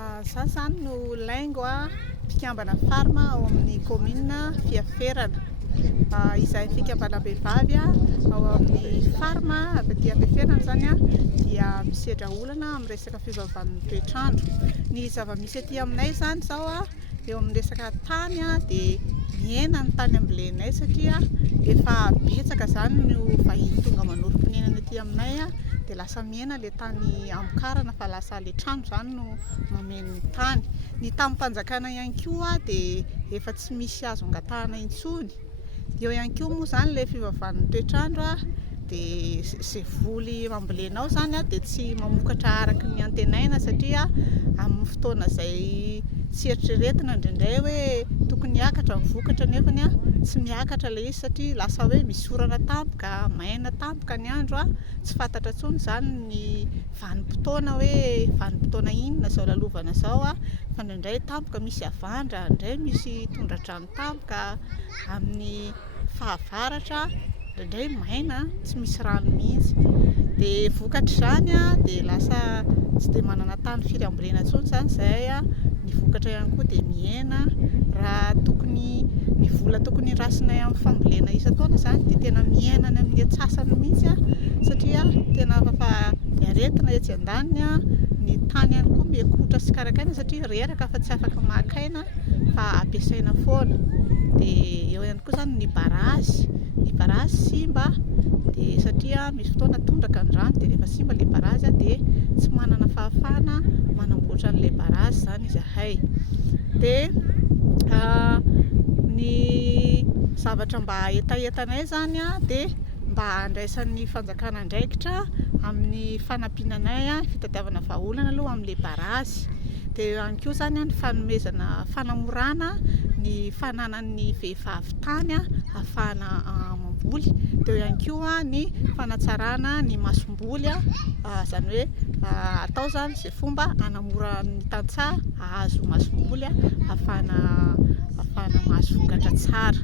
Za zany no laingo mpikambana farma ao amin'ny commune Fiaferana. Izay fikambanam-behivavy ao amin'ny farma avy aty Fiaferana zany dia misedra olana amin'ny resaka fivavahan'ny toetrandro. Ny zava-misy aty aminay zany zao eo amin'ny resaka tany dia miena ny tany ambolenay satria efa betsaka zany no vahiny tonga manorim-ponenana aty aminay dia lasa miena ilay tany amokarana fa lasa ilay trano zany no mameno ny tany. Ny tanim-panjakana ihany koa dia efa tsy misy azo angatahana intsony. Eo ihany koa moa zany ilay fivavahan'ny toetrandro dia izay voly ambolenao zany dia tsy mamokatra araka ny antenaina satria amin'ny fotoana izay tsy eritreretina indraindray hoe tokony hiakatra ny vokatra nefany tsy miakatra ilay izy satria lasa hoe misy orana tampoka, maina tampoka ny andro tsy fantatra intsony zany ny vanim-potoana hoe vanim-potoana inona izao lalovana izao fa indraindray tampoka misy avandra, indray misy tondra-drano tampoka amin'ny fahavaratra, indraindray maina tsy misy rano mihitsy. Dia vokatra izany dia lasa tsy dia manana tany firy ambolena intsony zany izay ny vokatra ihany koa dia miena. Raha tokony ny vola tokony rasinay amin'ny fambolena isan-taona zany dia tena miena any amin'ny atsasany mihitsy satria tena fa miaretina etsy andaniny ny tany ihany koa miakotra sy karakaina satria reraka fa tsy afaka makaina fa ampiasaina foana. Dia eo ihany koa zany ny barazy simba dia satria misy fotoana tondraka ny rano dia rehefa simba ilay barazy dia tsy manana fahafahana manamboatra an'ilay barazy zany izahay. Dia ny zavatra mba etaentanay zany dia mba handraisan'ny fanjakana andraikitra amin'ny fanampinanay fitadiavana vahaolana aloha amin'ilay barazy. Dia ihany koa zany ny fanomezana fanamorana ny fananan'ny vehivavy tany ahafahana mamboly. Dia ihany koa ny fanatsarana ny masomboly izany hoe atao zany izay fomba hanamora ny tantsaha ahazo masomboly ahafahana mahazo vokatra tsara.